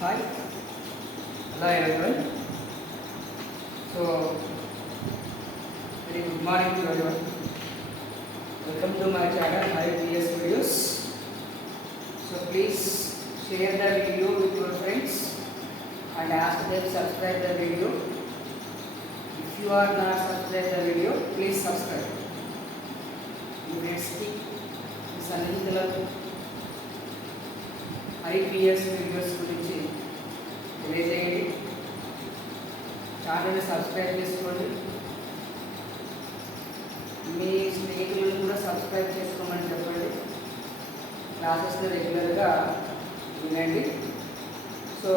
Hi, hello everyone. So, very good morning to everyone. Welcome to my channel, Hi PS Videos. So, please share the video with your friends and ask them to subscribe the video. If you are not subscribed the video, please subscribe. Let's see. This is IPS videos గురించి తెలియజేయండి. ఛానల్ని subscribe చేసుకోండి. మీ స్నేహితులను కూడా subscribe చేసుకోమని చెప్పండి. క్లాసెస్ని రెగ్యులర్గా వినండి. So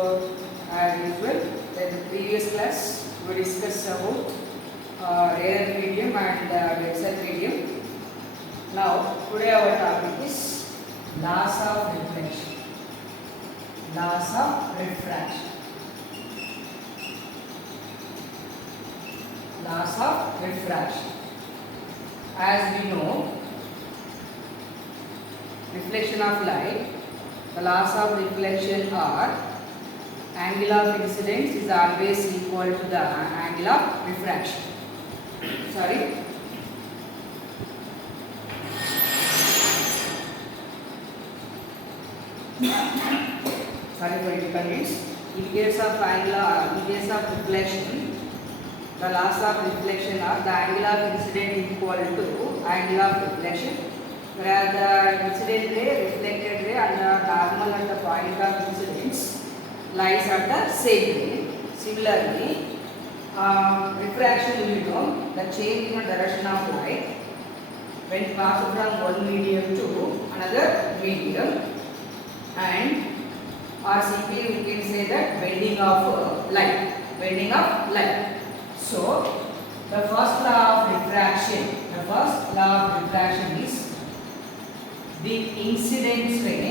as usual in the previous class we discussed about rare medium and denser medium. Now today our topic is laws of reflection. Laws of refraction. Laws of refraction. As we know, reflection of light, the laws of reflection are angle of incidence is always equal to the angle of refraction. Sorry. Sorry for inconvenience. In case of reflection, the laws of reflection are the angle of incident equal to angle of reflection, where the incident ray, reflected ray, and the normal at the point of incidence lies at the same plane. Similarly, refraction, you know, the change in the direction of light when passed from one medium to another medium, and or simply we can say that bending of light. So the first law of refraction is the incident ray,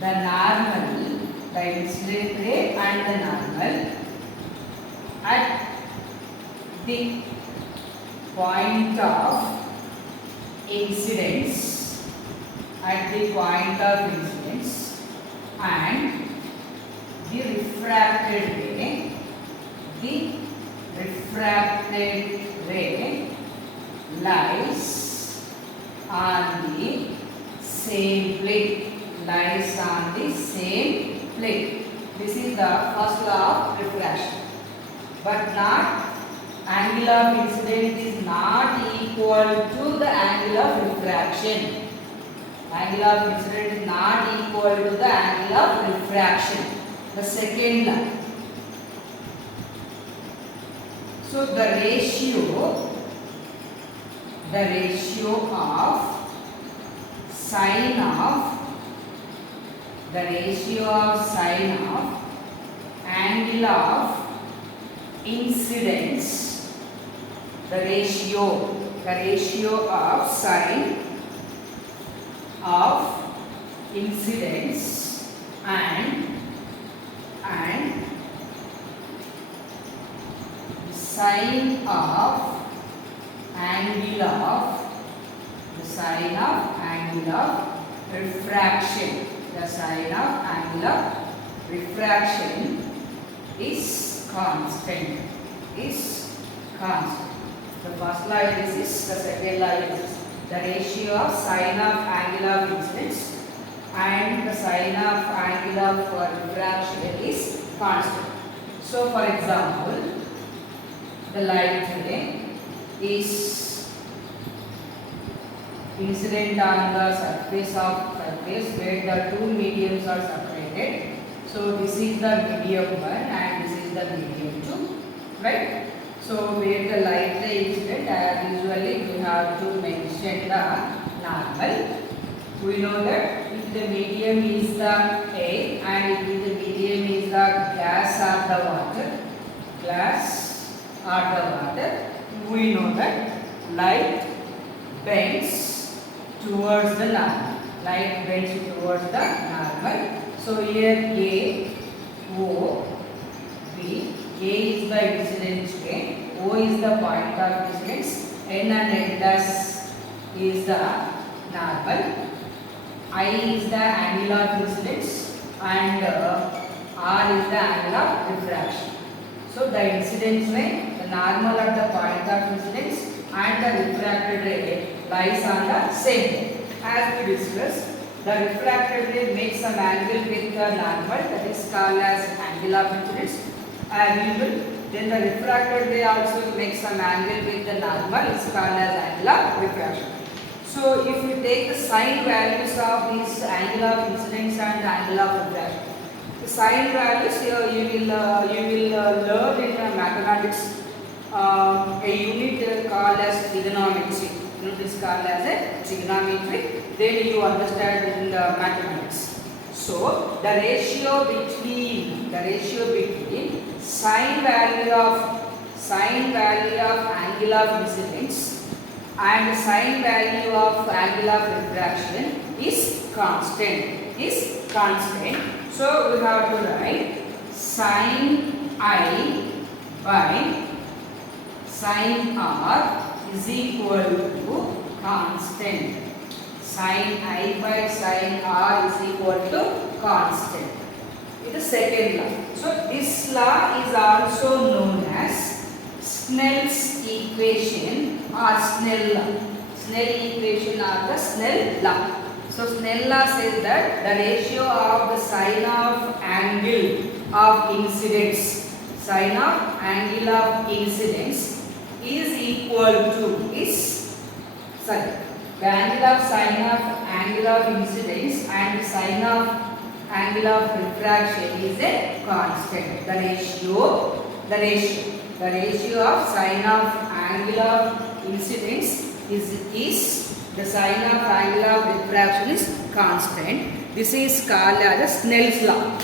the normal, the incident ray and the normal at the point of incidence, and the refracted ray lies on the same plane. This is the first law of refraction. But not angle of incidence is not equal to the angle of refraction. Angle of incidence is not equal to the angle of refraction. The second law. So the ratio of sine of angle of incidence, the ratio of sine of incidence and sine of angle of refraction. The sine of angle of refraction is constant. The first law is this, the second law is this. The ratio of sine of angle of incidence and the sine of angle of refraction is constant. So for example, the light ray is incident on the surface where the two mediums are separated. So this is the medium 1 and this is the medium 2, right? So where the light ray incident, as usually we have to mention the normal. We know that if the medium is the air and if the medium is the gas or the water, we know that light bends towards the normal. So here A, O, B. A is the incident ray, O is the point of incidence, N and N dash is the normal, I is the angle of incidence, and R is the angle of refraction. So the incidence ray, the normal at the point of incidence and the refracted ray lies on the same line. As we discussed, the refracted ray makes some angle with the normal, that is called as angle of incidence, as usual. Then the refracted ray also makes some angle with the normal, is called as angle of refraction. So if you take the sign values of these angle of incidence and angle of refraction, the sign values here you will learn in mathematics a unit called as trigonometry. Unit is called as a trigonometry. Then you understand in the mathematics. So the ratio between sign value of angle of incidence and sign value of angle of refraction is constant. So we have to write sin I by sin R is equal to constant. Sin I by sin R is equal to constant. It is second law. So this law is also known as Snell's equation or Snell law. Snell equation or the Snell law. So Snell law says that the ratio of the sine of angle of incidence is equal to the angle of sine of angle of incidence and sine of angle of refraction is a constant. The ratio of sine of angle of incidence is the sine of angle of refraction is constant. This is called as Snell's law.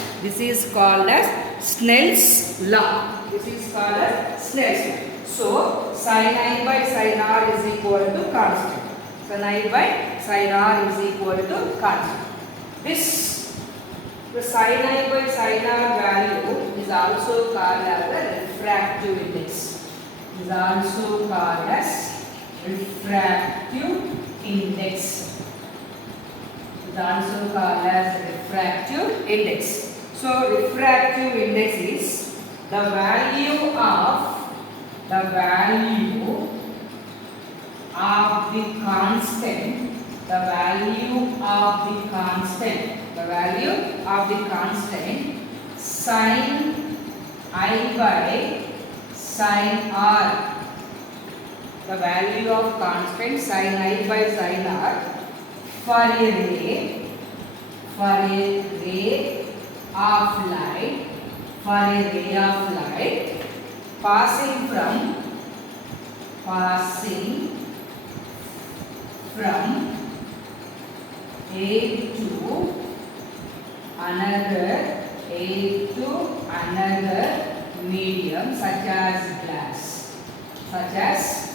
So sin I by sin R is equal to constant. The sin I by sin R value is also called as the refractive index. So refractive index is the value of the constant sin I by sin R. The value of constant sin I by sin R for a ray of light passing from A to another medium such as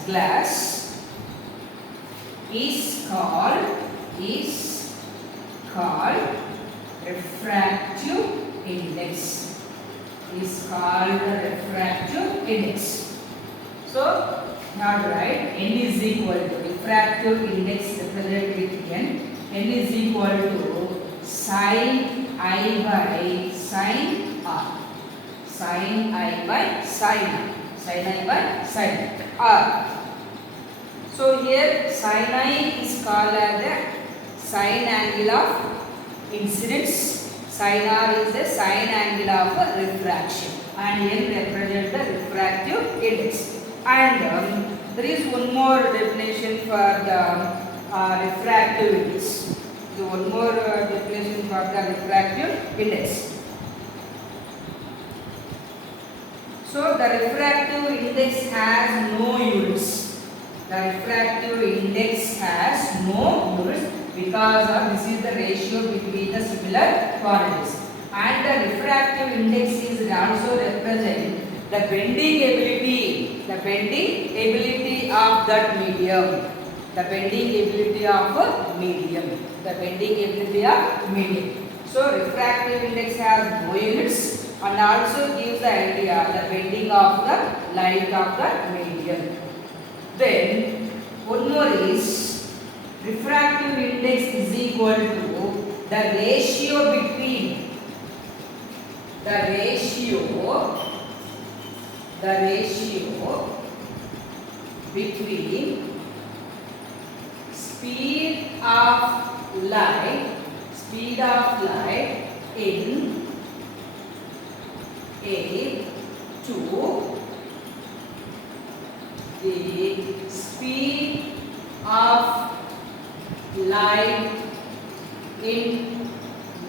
glass is called refractive index. So now write n is equal to refractive index represented with n is equal to sin I by sin R. So here sin I is called as the sine angle of incidence. Sin R is the sine angle of refraction, and n represents the refractive index. And there is one more definition for the refractive index. So the refractive index has no units. Because of this is the ratio between the similar quantities, and the refractive index is also represent the bending ability of that medium. So refractive index has no units and also gives the idea the bending of the light of the medium. Then one more is refractive index is equal to the ratio between the ratio between speed of light in A to the speed of light in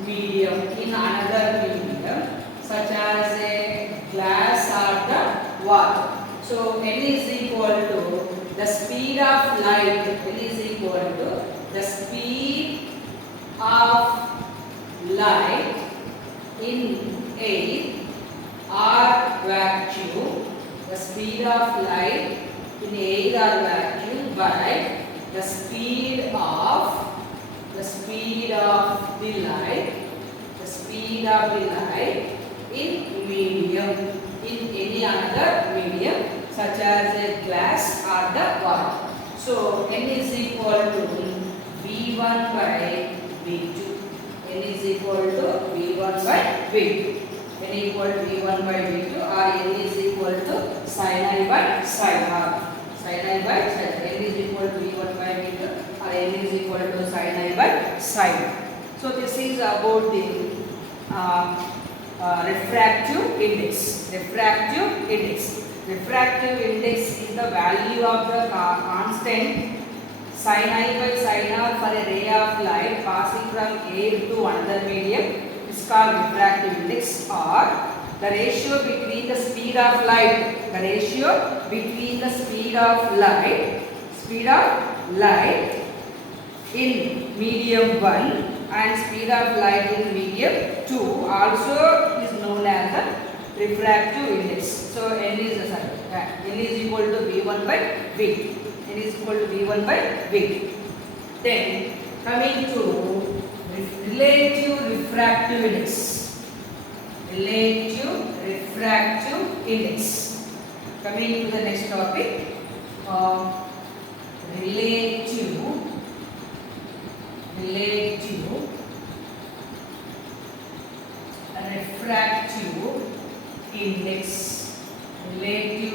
medium, in another medium such as a glass or the water. So n is equal to the speed of light, n is equal to the speed of light in air or vacuum, the speed of light in air or vacuum by the speed of the light in medium, in any other medium such as a glass or the water. So n is equal to V1 by V2. N is equal to V1 by V2. N equal to V1 by V2 or n is equal to sin I by sin R. Sin I by sin R. N is equal to V1 by V2 or n is equal to sin I by sin R. So this is about the refractive index. Refractive index is the value of the constant sin I by sin R for a ray of light passing from air to another medium is called refractive index, or the ratio between the speed of light, in medium 1 and speed of light in medium 2 also is known as the refractive index. So n is equal to V1 by V. N is equal to V1 by V. Then coming to relative refractive index. Coming to the next topic, relative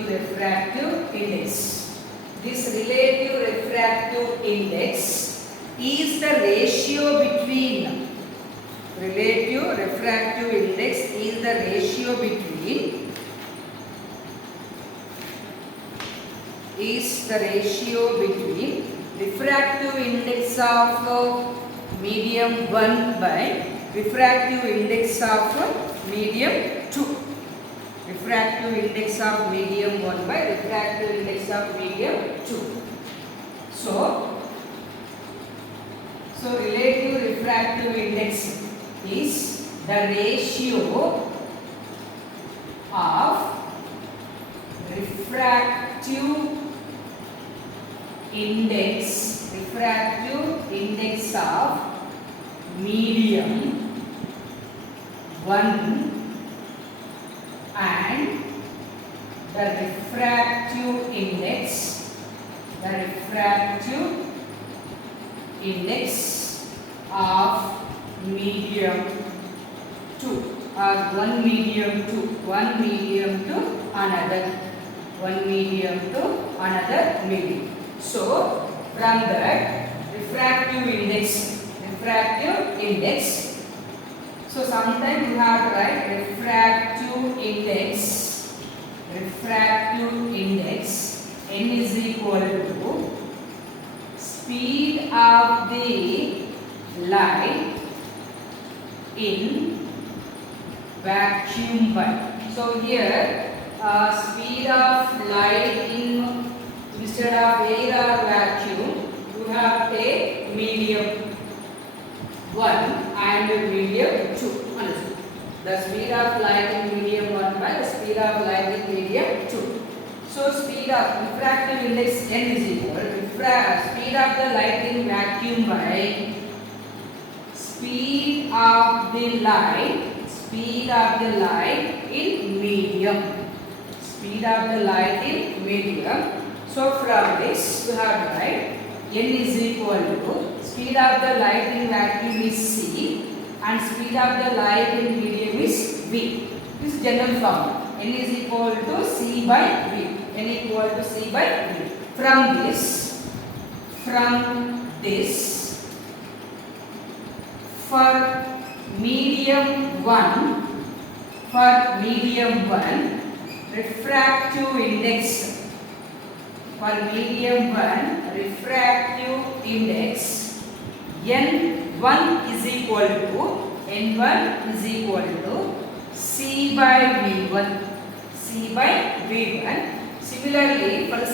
refractive index. This relative refractive index is the ratio between refractive index of medium 1 by refractive index of medium 2. Refractive index of medium 1 by refractive index of medium 2. So relative refractive index is the ratio of refractive index of medium 1 and the refractive index of medium 2, or one medium to another medium. So from that refractive index, so sometimes you have to write refractive index n is equal to speed of the light in vacuum by. So here speed of light in, instead of air or vacuum, you have to take medium 1 and medium 2. The speed of light in medium 1 by the speed of light in medium 2. So speed of refractive index n is equal to speed of the light in vacuum by speed of the light in medium. So from this we have to write N is equal to speed of the light in vacuum is C and speed of the light in medium is V. This is general formula. N is equal to C by V. N equal to C by V. From this, for medium 1, refractive index, N1 is equal to C by V1. Similarly, for the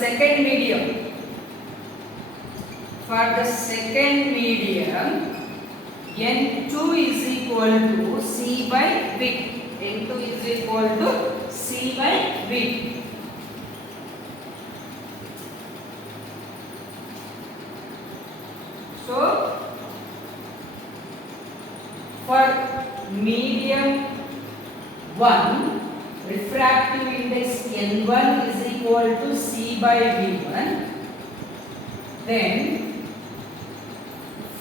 second medium, N2 is equal to C by V. N2 is equal to C by V. So, for medium 1, refractive index N1 is equal to C by V1. Then,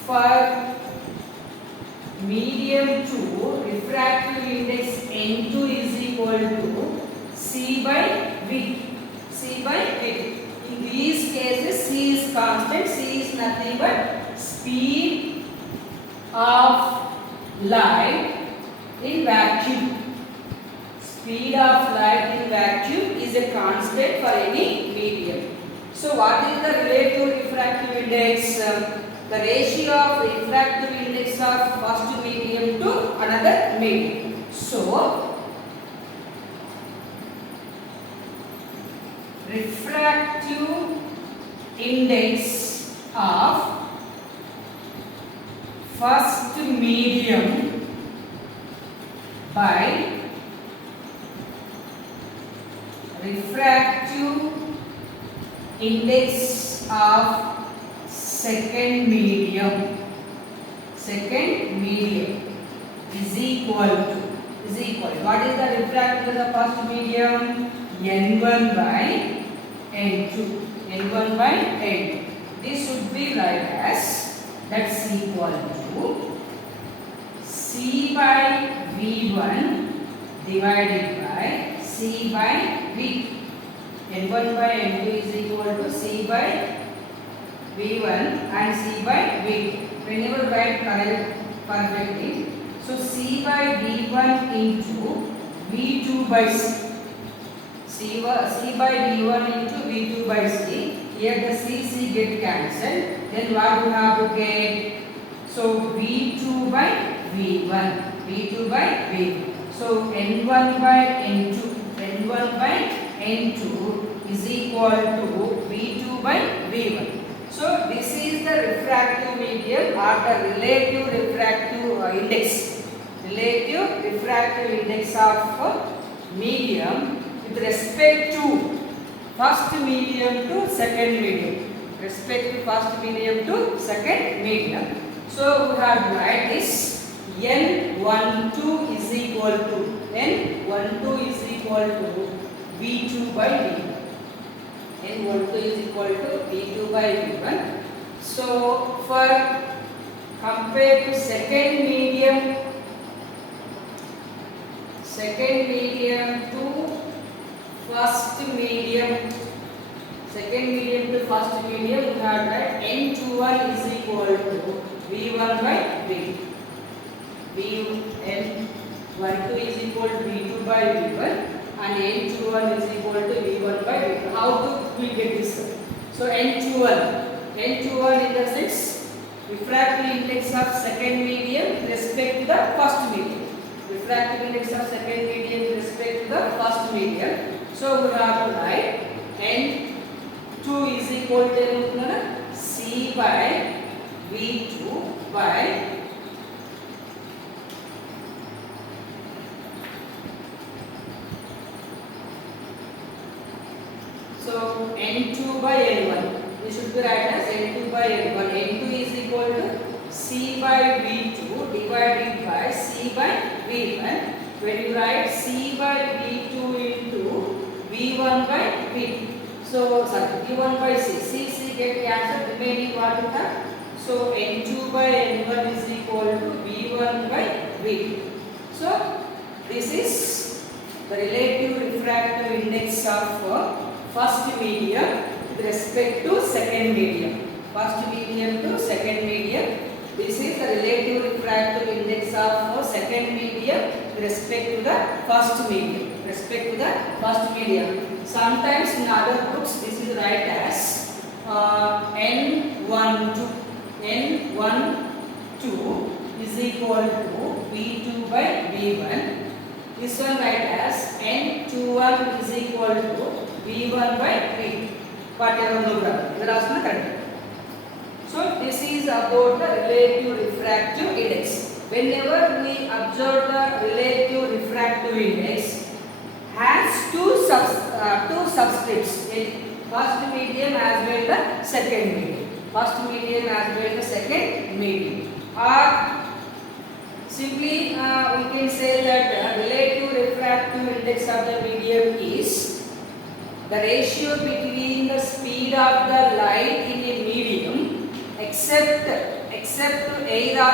for medium 2, refractive index N2 is equal to C by V. In these cases, C is constant. C is nothing but speed of light in vacuum. Speed of light in vacuum is a constant for any medium. So, what is the relative refractive index? The ratio of refractive index of first medium to another medium. So, refractive index of first medium by refractive index of second medium is equal to what is the refractive of the first medium? N1 by N2. This should be write as, that's equal to C by V1 divided by C by V. N1 by N2 is equal to C by V1 and C by V. Whenever write correct perfectly, so C by V1 into V2 by C. C by V1 into V2 by C. Here the C get cancelled. Then what we have to get? So V2 by V1. So N1 by N2 is equal to V2 by V1. So this is the refractive medium or the relative refractive index. Relative refractive index of medium with respect to first medium to second medium. So we have to write this N12 is equal to V2 by V1. N12 is equal to V2 by V1. So for compared to second medium to first medium, we have that N21 is equal to V1 by V. N12 is equal to V2 by V1 and N21 is equal to V1 by V2. How do we get this? So N21 in the sense refractive index of second medium with respect to the first medium. So we have to write N2 is equal to C by V2 by so N2 by N1. We should be write as N2 by N1. N2 is equal to C by V2 divided by C by V1. When you write C by V2 into V1 by V2. So sorry, V1 by C get cancelled, remaining what you have? So N2 by N1 is equal to V1 by V2. So this is the relative refractive index of first medium with respect to second medium. First medium to second medium. This is the relative refractive index of second medium with respect to the first medium. Sometimes in other books this is write as N12 is equal to V2 by V1. This one write as N21 is equal to V1 by V2. Whatever no problem. This is also correct. So this is about the relative refractive index. Whenever we observe the relative refractive index has two subscripts, first medium as well the second medium. Or simply we can say that the relative refractive index of the medium is the ratio between the speed of the light in a medium except air or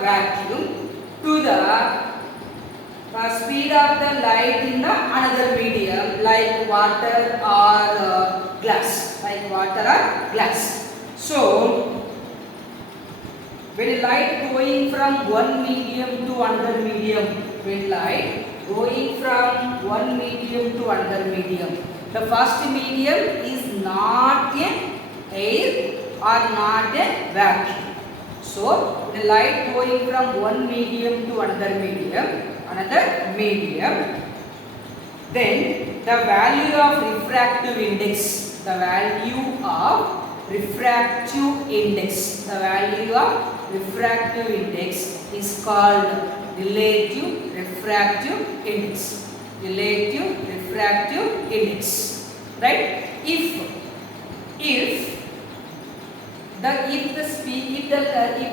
vacuum to the speed of the light in the another medium like water or glass. So when light going from one medium to another medium, the first medium is not a air or not a vacuum. So the light going from one medium to another medium, then the value of refractive index, is called relative refractive index. Right? If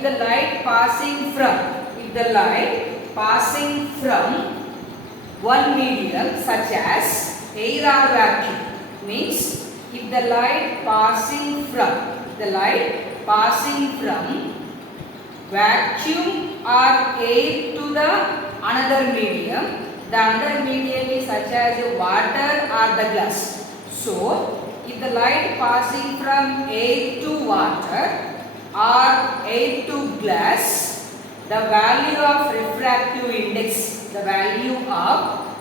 the light passing from one medium such as air or vacuum, means if the light passing from vacuum or air to the another medium, the another medium is such as water or the glass. So if the light passing from air to water or air to glass, the value of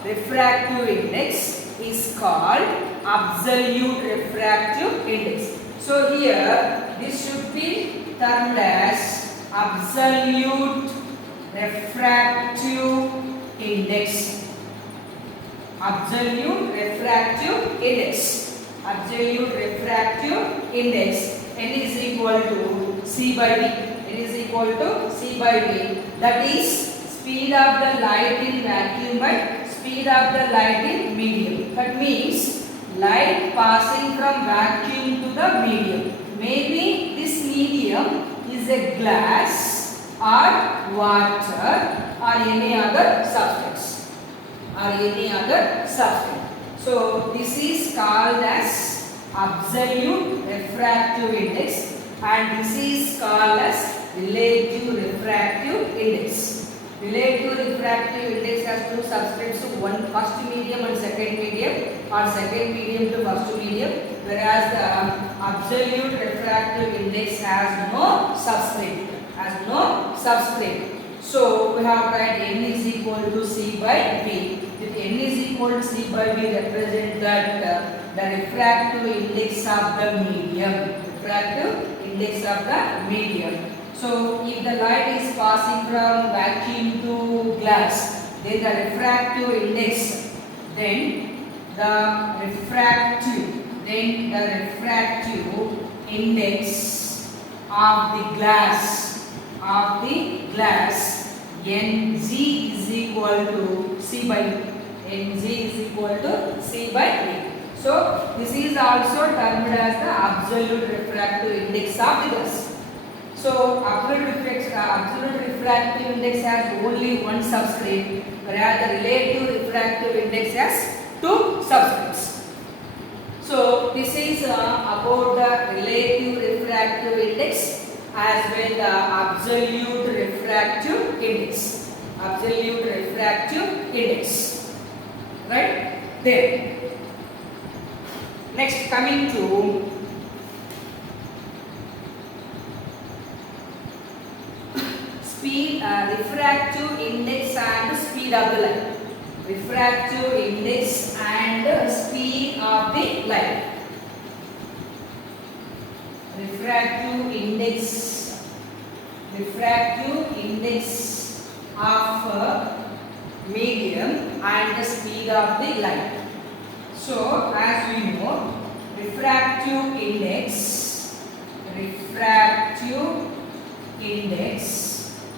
refractive index is called absolute refractive index. So here this should be termed as absolute refractive index. N is equal to C by V. That is speed of the light in vacuum by speed of the light in medium. That means light passing from vacuum to the medium. Maybe this medium is a glass or water or any other substance. So this is called as absolute refractive index and this is called as relative refractive index. Relative refractive index has two subscripts, one first medium and second medium, or second medium to first medium, whereas the absolute refractive index has no subscript. So we have write N is equal to C by V. If N is equal to C by V represent that the refractive index of the medium. So if the light is passing from vacuum to glass, then the refractive index, then the refractive index of the glass Nz is equal to C by V. So this is also termed as the absolute refractive index of the glass. So absolute refractive index has only one subscript, whereas the relative refractive index has to substance. So this is about the relative refractive index as well the absolute refractive index. Absolute refractive index. Right? Then next coming to speed, refractive index and speed of the light. Refractive index and speed of the light. Refractive index of medium and the speed of the light. So as we know, refractive index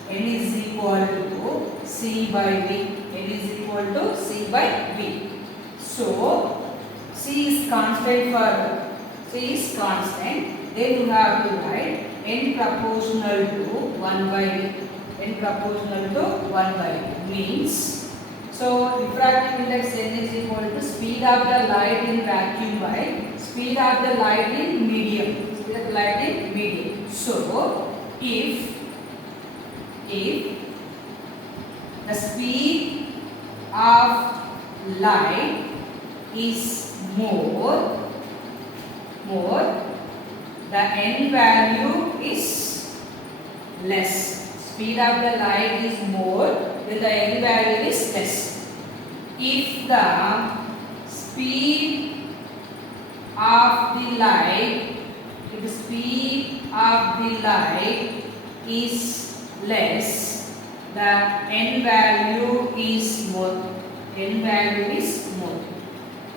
n is equal to C by V. N is equal to C by V. So C is constant. Then you have to write n proportional to 1 by V. N proportional to 1 by V means, so refractive index n is equal to speed of the light in vacuum by speed of the light in medium. Speed of the light in medium. So if the speed of light is more, the n value is less. Speed of the light is more, then the n value is less. If the speed of the light is less, the n value is more. N value is more.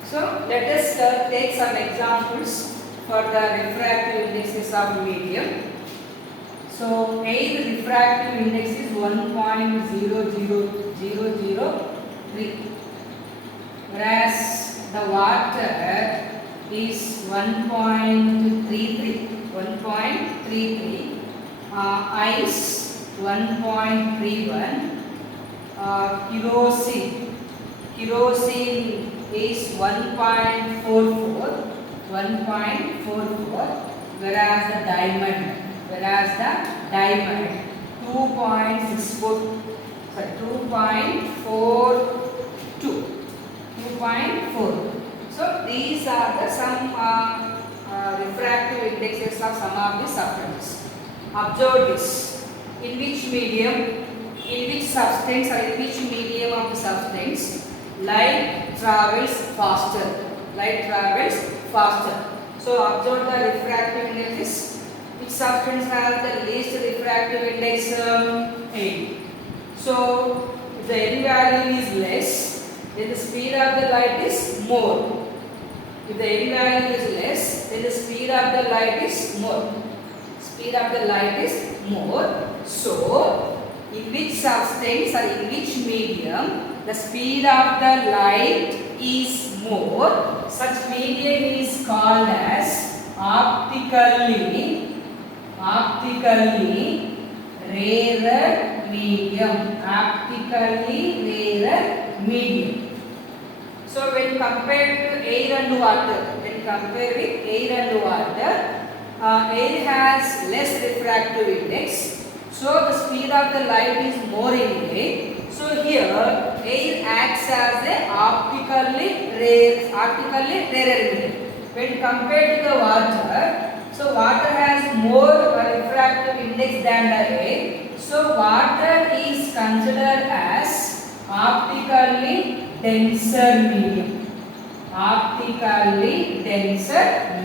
So let us take some examples for the refractive indexes of medium. So A, the refractive index is 1.00003, whereas the water is 1.33, ice 1.31, kerosene is 1.44, whereas the diamond 2.42. So these are the some refractive indexes of some of the substances. Observe this. In which medium, in which substance or in which medium of the substance light travels faster. So observe the refractive indexes. Which substance has the least refractive index? A. So if the n value is less, then the speed of the light is more. If the n value is less, then the speed of the light is more. So in which substance or in which medium the speed of the light is more, such medium is called as optically rarer medium. So when compared to air and water, air has less refractive index, so the speed of the light is more in air. So here air acts as a optically rarer medium. When compared to the water, so water has more refractive index than the air. So water is considered as optically denser medium. In optically denser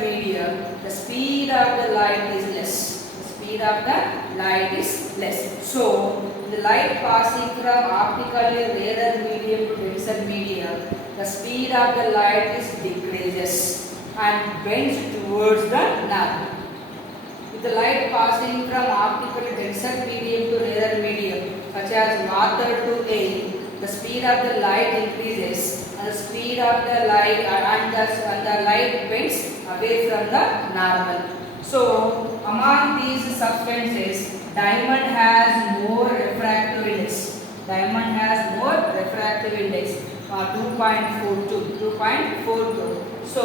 medium, the speed of the light is less. So the light passing from optically rarer medium to denser medium, the speed of the light is decreases and bends towards the normal. With the light passing from optically denser medium to rarer medium, such as water to air, the speed of the light increases and the speed of the light and the light bends away from the normal. So among these substances, Diamond has more refractive index. Diamond has more refractive index. 2.42. 2.42. So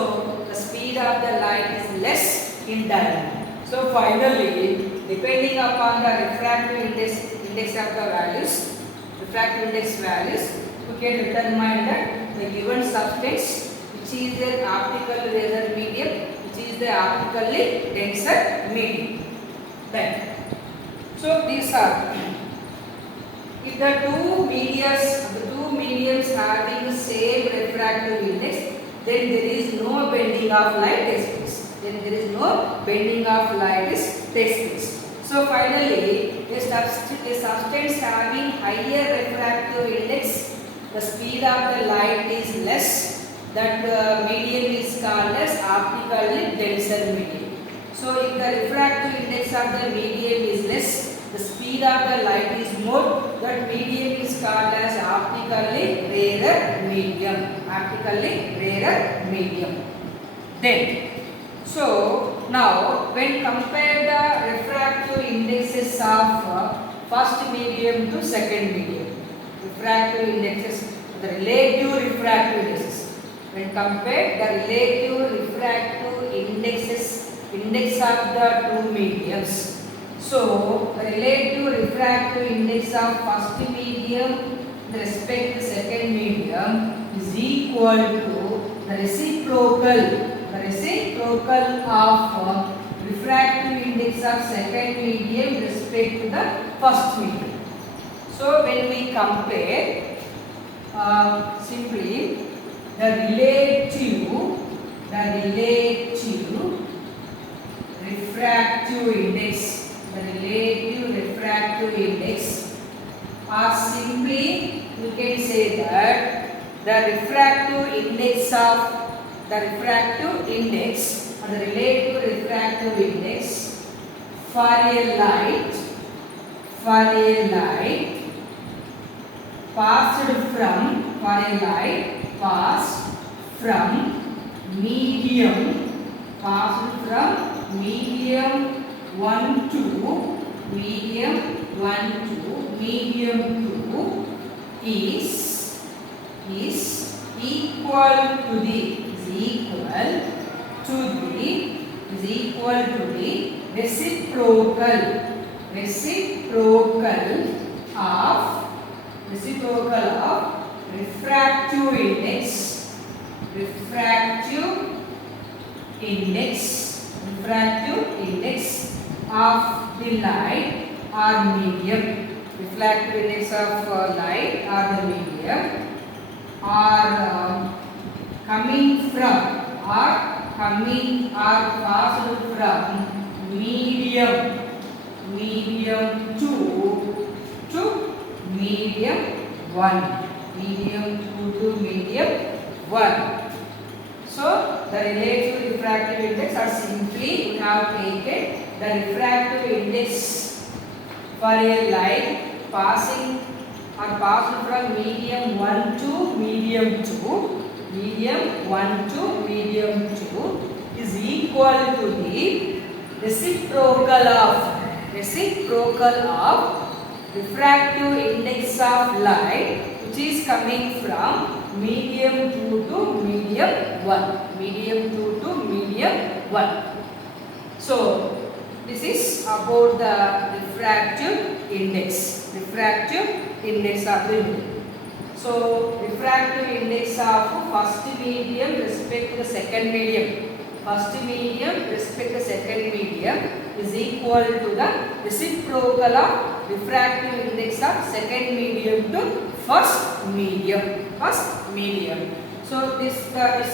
the speed of the light is less in diamond. So finally, depending upon the refractive index of the values, refractive index values, we can determine that the given substance, which is the optical laser medium, which is the optically denser medium. Then, so these are, if the two mediums having the same refractive index, then there is no bending of light takes place. Then there is no bending of light takes place. So finally, a substance having higher refractive index, the speed of the light is less. That medium is called as optically denser medium. So if the refractive index of the medium is less, the speed of the light is more, that medium is called as optically rarer medium. Optically rarer medium. Then, so now when compare the refractive indexes of first medium to second medium, refractive indexes, the relative refractive indexes. When compare the relative refractive index of the two mediums. So the relative refractive index of first medium with respect to second medium is equal to the reciprocal of refractive index of second medium with respect to the first medium. So when we compare, simply the relative refractive index, or simply you can say that the refractive index of the refractive index or the relative refractive index for a light passed from medium 1 to medium 2 is equal to the reciprocal of refractive index of the light or medium. Refractive index of light or the medium are coming from or passed from medium 2 to medium 1. Medium 2 to medium 1. So the relative refractive index, or simply we have taken the refractive index for a light passing or passed from medium 1 to medium 2. Medium 1 to medium 2 is equal to the reciprocal of refractive index of light, which is coming from medium 2 to medium 1. Medium 2 to medium 1. So this is about the refractive index of the medium. So refractive index of first medium respect to the second medium. First medium respect to the second medium is equal to the reciprocal of refractive index of second medium to first medium. So this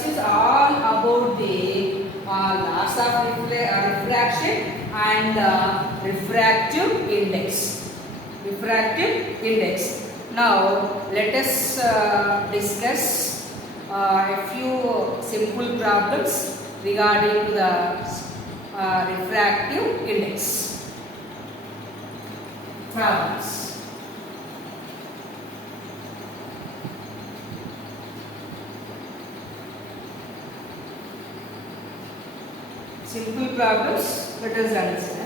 is all about the laws of refraction and refractive index. Now let us discuss a few simple problems regarding to the refractive index. Problems. Simple problems, let us answer.